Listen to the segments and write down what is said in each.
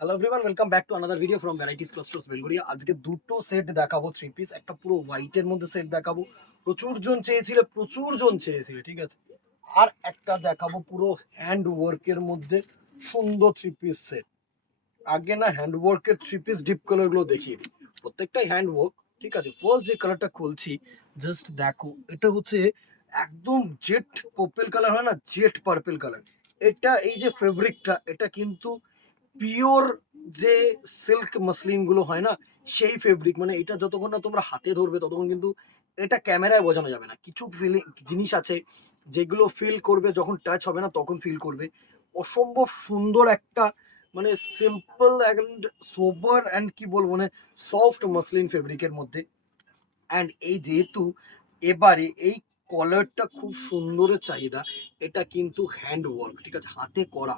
Hello everyone, welcome back to another video from varieties cloth stores Belgharia. আজকে দুটো set দেখাবো, three piece. একটা পুরো হোয়াইটের মধ্যে সেট দেখাবো, প্রচুর জন চেয়েছিল, ঠিক আছে। আর একটা দেখাবো পুরো হ্যান্ড ওয়ার্কের মধ্যে সুন্দর থ্রি পিস সেট। আগে না হ্যান্ড ওয়ার্কের থ্রি পিস ডিপ কালার গুলো দেখিয়ে দিই, প্রত্যেকটাই হ্যান্ড ওয়ার্ক, ঠিক আছে। ফার্স্ট যে কালারটা খুলছি, জাস্ট দেখো, এটা হচ্ছে একদম জেট পার্পল কালার, হয় না, জেট পার্পল কালার। এটা এই যে ফেব্রিকটা, এটা কিন্তু পিওর যে সিল্ক মাসলিন গুলো হয় না, সেই ফেব্রিক। মানে এটা যতক্ষণ না তোমরা হাতে ধরবে ততক্ষণ কিন্তু এটা ক্যামেরায় বোঝানো যাবে না। কিছু ফিলিং জিনিস আছে যেগুলো ফিল করবে, যখন টাচ হবে না তখন ফিল করবে। অসম্ভব সুন্দর একটা, মানে সিম্পল অ্যান্ড সোবার অ্যান্ড কি বলবো, মানে সফট মাসলিন ফেব্রিকের মধ্যে। অ্যান্ড এই যেহেতু এবারে এই কলারটা খুব সুন্দরের চাহিদা, এটা কিন্তু হ্যান্ড ওয়ার্ক, ঠিক আছে, হাতে করা।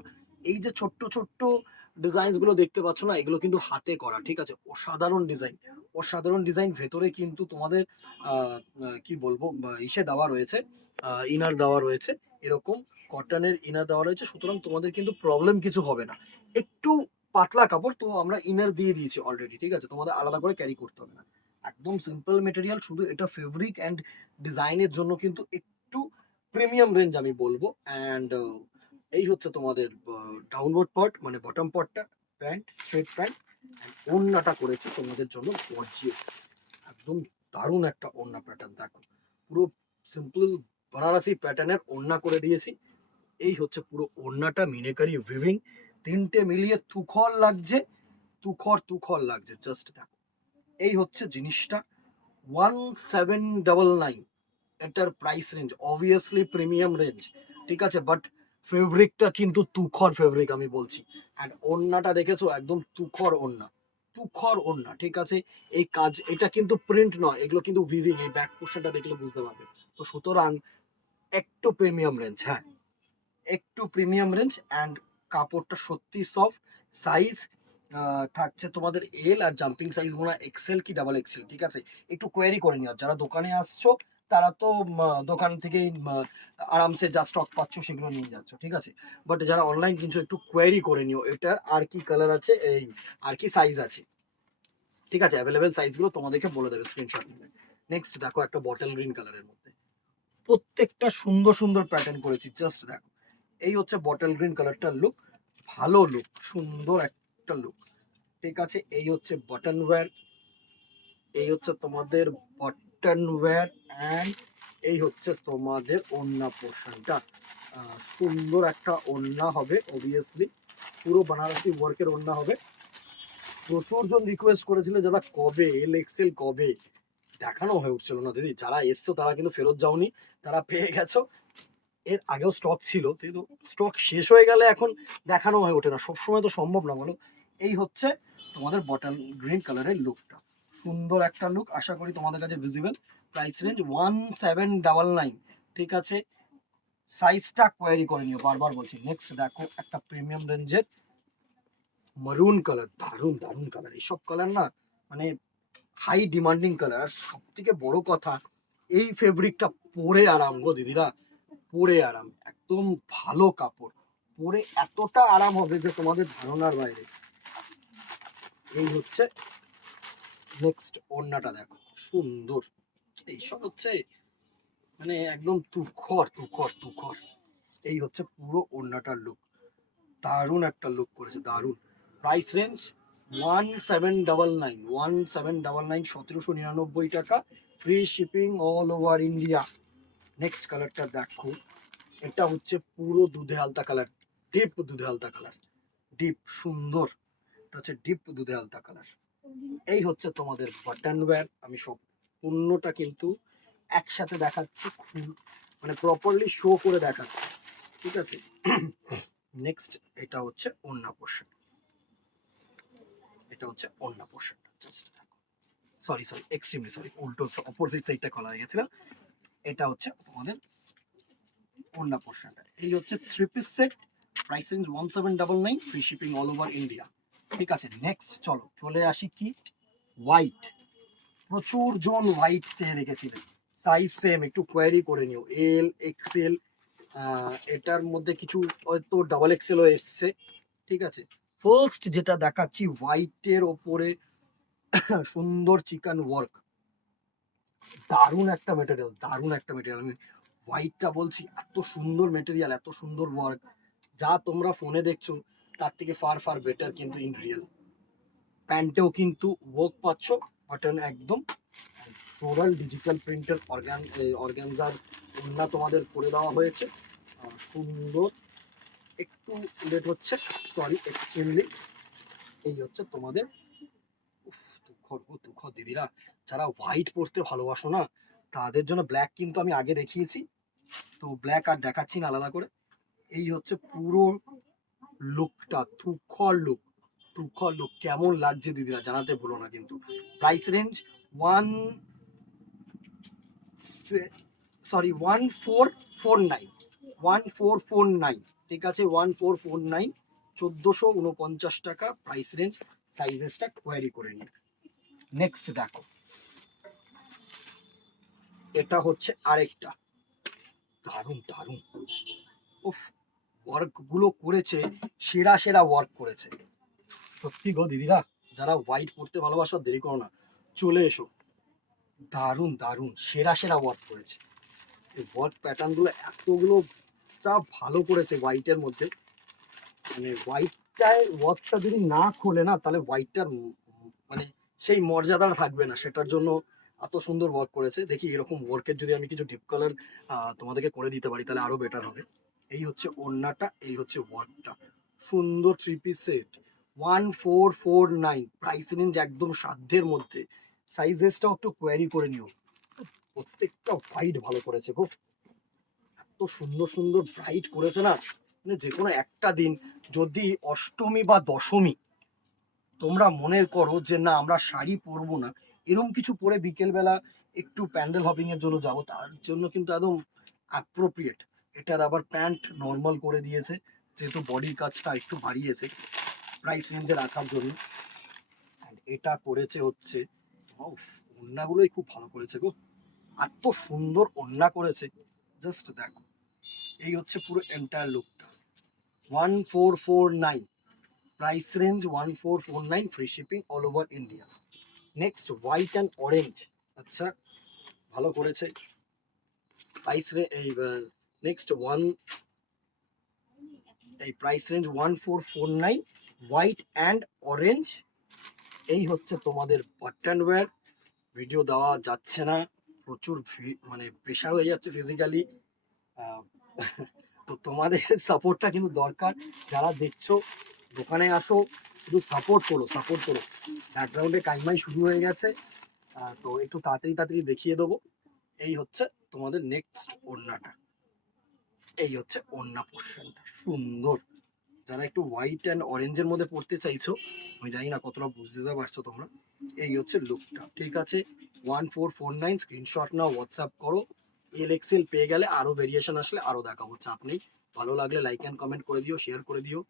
এই যে ছোট্ট ছোট্ট ডিজাইনস গুলো দেখতে পাচ্ছ না, এগুলো কিন্তু হাতে করা, ঠিক আছে। অসাধারণ ডিজাইন, অসাধারণ ডিজাইন। ভেতরে কিন্তু তোমাদের কি বলবো, ইসে দেওয়া রয়েছে, ইনার দেওয়া রয়েছে, এরকম কটনের ইনার দেওয়া রয়েছে। সুতরাং তোমাদের কিন্তু প্রবলেম কিছু হবে না। একটু পাতলা কাপড় তো আমরা ইনার দিয়ে দিয়েছি অলরেডি, ঠিক আছে, তোমাদের আলাদা করে ক্যারি করতে হবে না। একদম সিম্পল মেটেরিয়াল, শুধু এটা ফেব্রিক অ্যান্ড ডিজাইনের জন্য কিন্তু একটু প্রিমিয়াম রেঞ্জ আমি বলবো। অ্যান্ড এই হচ্ছে তোমাদের ডাউনওয়ার্ড পার্ট, মানে বটম পার্টটা, প্যান্ট, স্ট্রেট প্যান্ট। ওড়নাটা করেছে তোমাদের জন্য গর্জিয়াস, একদম দারুণ একটা ওড়না প্যাটার্ন। দেখো, পুরো সিম্পল বানারসি প্যাটার্নের ওড়না করে দিয়েছি। এই হচ্ছে পুরো ওড়নাটা, মিনেকারি উইভিং, তিনটে মিলিয়ে তুখর লাগছে, তুখর লাগছে। জাস্ট দেখো, এই হচ্ছে জিনিসটা। 1799 এটার price range, obviously premium range, ঠিক আছে। বাট ফেব্রিকটা কিন্তু তুখর ফেব্রিক আমি বলছি। অ্যান্ড ওড়নাটা দেখেছো, একদম তুখর ওড়না, তুখর ওড়না, ঠিক আছে। এই কাজ, এটা কিন্তু প্রিন্ট নয়, এগুলো কিন্তু উইভিং। এই ব্যাক পোর্শনটা দেখলে বুঝতে পারবে। তো সুতরাং একটু প্রিমিয়াম রেঞ্জ, হ্যাঁ, একটু প্রিমিয়াম রেঞ্জ। অ্যান্ড কাপড়টা সত্যি সফট। সাইজ থাকছে তোমাদের এল, আর জাম্পিং সাইজ মনে হয় এক্সেল কি ডাবল এক্সেল, ঠিক আছে। একটু কোয়ারি করে নিও, যারা দোকানে আসছো তারা তো দোকান থেকেই আরামসে যা স্টক পাচ্ছ সেগুলো নিয়ে যাচ্ছ, ঠিক আছে। বাট যারা অনলাইন কিনছো, একটু কোয়ারি করে নিও এটার আর কি কালার আছে, এই আর কি সাইজ আছে, ঠিক আছে। অ্যাভেলেবেল সাইজগুলো তোমাদেরকে বলে দেবে স্ক্রিনশট নিলে। নেক্সট দেখো, একটা বটল গ্রিন কালারের মধ্যে প্রত্যেকটা সুন্দর সুন্দর প্যাটার্ন করেছি। জাস্ট দেখো, এই হচ্ছে বটল গ্রিন কালারটার লুক, ভালো লুক, সুন্দর একটা লুক, ঠিক আছে। এই হচ্ছে বটন ওয়্যার, এই হচ্ছে তোমাদের বটন ওয়্যার। অ্যান্ড এই হচ্ছে তোমাদের ওড়না পোর্শনটা। সুন্দর একটা ওড়না হবে অবভিয়াসলি, পুরো বানারসি ওয়ার্কের ওড়না হবে। প্রচুর জন রিকোয়েস্ট করেছিল, যারা কবে এল এক্সেল কবে, দেখানো হয়ে উঠছিল না দিদি। যারা এসছো তারা কিন্তু ফেরত যাওনি, তারা পেয়ে গেছো। এর আগেও স্টক ছিল, কিন্তু স্টক শেষ হয়ে গেলে এখন দেখানো হয়ে ওঠে না, সবসময় তো সম্ভব না, বলো। এই হচ্ছে তোমাদের বটল গ্রিন কালারের লুকটা, সুন্দর একটা লুক, আশা করি তোমাদের কাছে ভিজিবল। প্রাইস রেঞ্জ 1799, ঠিক আছে। সাইজটা কোয়ারি করে নিও, বারবার বলছি। নেক্সট দেখো, একটা প্রিমিয়াম রেঞ্জের মারুন কালার, দারুণ দারুণ কালার। এইসব কালার না, মানে হাই ডিমান্ডিং কালার। আর সব থেকে বড় কথা, এই ফেব্রিকটা পরে আরাম গো দিদিরা, পরে আরাম, একদম ভালো কাপড়, পরে এতটা আরাম হবে যে তোমাদের ধারণার বাইরে। এই হচ্ছে নেক্সট ওড়নাটা, দেখো সুন্দর। এইসব হচ্ছে মানে একদম তুখর। এই হচ্ছে পুরো ওড়নাটার লুক, দারুণ একটা লুক করেছে, দারুণ। Price range 1799, 1799 free shipping all over India. Next কালারটা দেখো, এটা হচ্ছে পুরো দুধে আলতা কালার, ডিপ দুধে আলতা কালার, ডিপ সুন্দর। এটা হচ্ছে ডিপ দুধে আলতা কালার। এই হচ্ছে তোমাদের বাটন ওয়্যার। আমি সব পণ্যটা কিন্তু একসাথে দেখাচ্ছি, মানে প্রপারলি শো করে দেখাচ্ছি, ঠিক আছে। নেক্সট, এটা হচ্ছে ওড়না পোর্শন, এটা হচ্ছে ওড়না পোর্শনটা। জাস্ট দেখো, সরি এক্সট্রিমলি সরি, উল্টো অপোজিট সাইডটা খোলা হয়ে গেছিল। এটা হচ্ছে তোমাদের ওড়না পোর্শনটা। এই হচ্ছে three piece set, price range 1799, free shipping all over India, ঠিক আছে। নেক্সট চলো চলে আসি কি, হোয়াইট। প্রচুর জন হোয়াইট চেয়ে রেখেছিলেন, সাইজ সেম, একটু কোয়ারি করে নিও, এল এক্সেল। এটার মধ্যে কিছু হয়তো ডাবল এক্সেলও এসছে, ঠিক আছে। ফার্স্ট যেটা দেখাচ্ছি হোয়াইটের ওপরে সুন্দর চিকেন ওয়ার্ক, দারুণ একটা মেটেরিয়াল, দারুণ একটা মেটেরিয়াল। আমি হোয়াইটটা বলছি, এত সুন্দর মেটেরিয়াল, এত সুন্দর ওয়ার্ক, যা তোমরা ফোনে দেখছো তার থেকে ফার ফার বেটার কিন্তু ইন রিয়েল। প্যান্টেও কিন্তু ওয়ার্ক পাচ্ছ, বাটন একদম ফ্লোরাল ডিজিটাল প্রিন্টের অর্গানজার ওড়না তোমাদের করে দেওয়া হয়েছে। সুন্দর, একটু লেট হচ্ছে, সরি এক্সট্রিমলি। এই হচ্ছে তোমাদের, তুখর দিদিরা, যারা হোয়াইট পরতে ভালোবাসো না তাদের জন্য ব্ল্যাক কিন্তু আমি আগে দেখিয়েছি, তো ব্ল্যাক আর দেখাচ্ছি না আলাদা করে। এই হচ্ছে পুরো লুকটা, তুখর লুক, তুখর লুক কেমন লাগছে দিদিরা জানাতে ভুলো না কিন্তু। প্রাইস রেঞ্জ 1449, ঠিক আছে, 1449, 1449 টাকা প্রাইস রেঞ্জ। সাইজেসটা কোয়ারি করে নিন। নেক্সট দেখো, এটা হচ্ছে আরেকটা দারুণ দারুণ, উফ, ওয়ার্ক গুলো করেছে, সেরা সেরা ওয়ার্ক করেছে সত্যি গো দিদিরা, যারা হোয়াইট পড়তে ভালোবাসো দেরি করো না, চলে এসো। দারুণ দারুণ সেরা সেরা ওয়ার্ক করেছে, এই ওয়ার্ক প্যাটার্ন গুলো এতগুলোটা ভালো করেছে হোয়াইটের মধ্যে। মানে হোয়াইটটায় ওয়ার্কটা যদি না খোলে না তাহলে হোয়াইটটার মানে সেই মর্যাদাটা থাকবে না, সেটার জন্য এত সুন্দর ওয়ার্ক করেছে। দেখি এরকম ওয়ার্কের যদি আমি কিছু ডিপ কালার তোমাদেরকে করে দিতে পারি তাহলে আরো বেটার হবে। এই হচ্ছে ওড়নাটা, এই হচ্ছে ওয়ার্কটা, সুন্দর 3 পিস সেট, 1449, প্রাইস রেঞ্জ একদম সাধ্যের মধ্যে। সাইজেসটাও একটু কোয়ারি করে নিও, প্রত্যেকটা হোয়াইট ভালো করেছে গো, এত সুন্দর সুন্দর ব্রাইট করেছে না। মানে যে কোনো একটা দিন, যদি অষ্টমী বা দশমী তোমরা মনে করো যে না আমরা শাড়ি পরবো না, এরকম কিছু পরে বিকেলবেলা একটু প্যান্ডেল হপিং এর জন্য যাবো, তার জন্য কিন্তু একদম অ্যাপ্রোপ্রিয়েট। এটার আবার প্যান্ট নর্মাল করে দিয়েছে, যেহেতু বডির কাজটা একটু বাড়িয়েছে প্রাইস রেঞ্জে রাখার জন্য। এটা করেছে হচ্ছে, ওড়নাগুলোই খুব ভালো করেছে গো, এত সুন্দর ওড়না করেছে, জাস্ট দেখো। এই হচ্ছে পুরো এন্টায়ার লুকটা, 1449, price range 1449, free shipping all over India. Next white and orange, আচ্ছা ভালো করেছে। প্রাইস এই নেক্সট এই price range 1449, white and orange. এই হচ্ছে তোমাদের বাটন ওয়্যার, ভিডিও দেওয়া যাচ্ছে না, প্রচুর মানে প্রেশার হয়ে যাচ্ছে ফিজিক্যালি, তো তোমাদের সাপোর্টটা কিন্তু দরকার। যারা দেখছো দোকানে আসো, শুধু সাপোর্ট করো, সাপোর্ট করো। ব্যাকগ্রাউন্ডে কাইমাই শুরু হয়ে গেছে, তো একটু তাড়াতাড়ি তাড়াতাড়ি দেখিয়ে দেবো। এই হচ্ছে তোমাদের নেক্সট ওড়নাটা, এই হচ্ছে ওড়না পোর্শনটা সুন্দর। যারা একটু হোয়াইট অ্যান্ড অরেঞ্জের মধ্যে পড়তে চাইছো, আমি জানি না কতটা বুঝতে পারছো তোমরা, এই হচ্ছে লুকটা, ঠিক আছে। 1449, স্ক্রিনশট নাও, হোয়াটসঅ্যাপ করো। এল পেয়ে গেলে আরো ভেরিয়েশন আসলে আরো দেখাবো, চাপ নেই। ভালো লাগলে লাইক অ্যান্ড কমেন্ট করে দিও, শেয়ার করে দিও,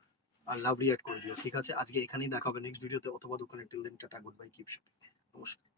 আর লাভ রিয়াক্ট করে দিও, ঠিক আছে। আজকে এখানেই দেখাবে নেক্সট ভিডিওতে অথবা দোকানে। Till then tata, good bye, keep. নমস্কার।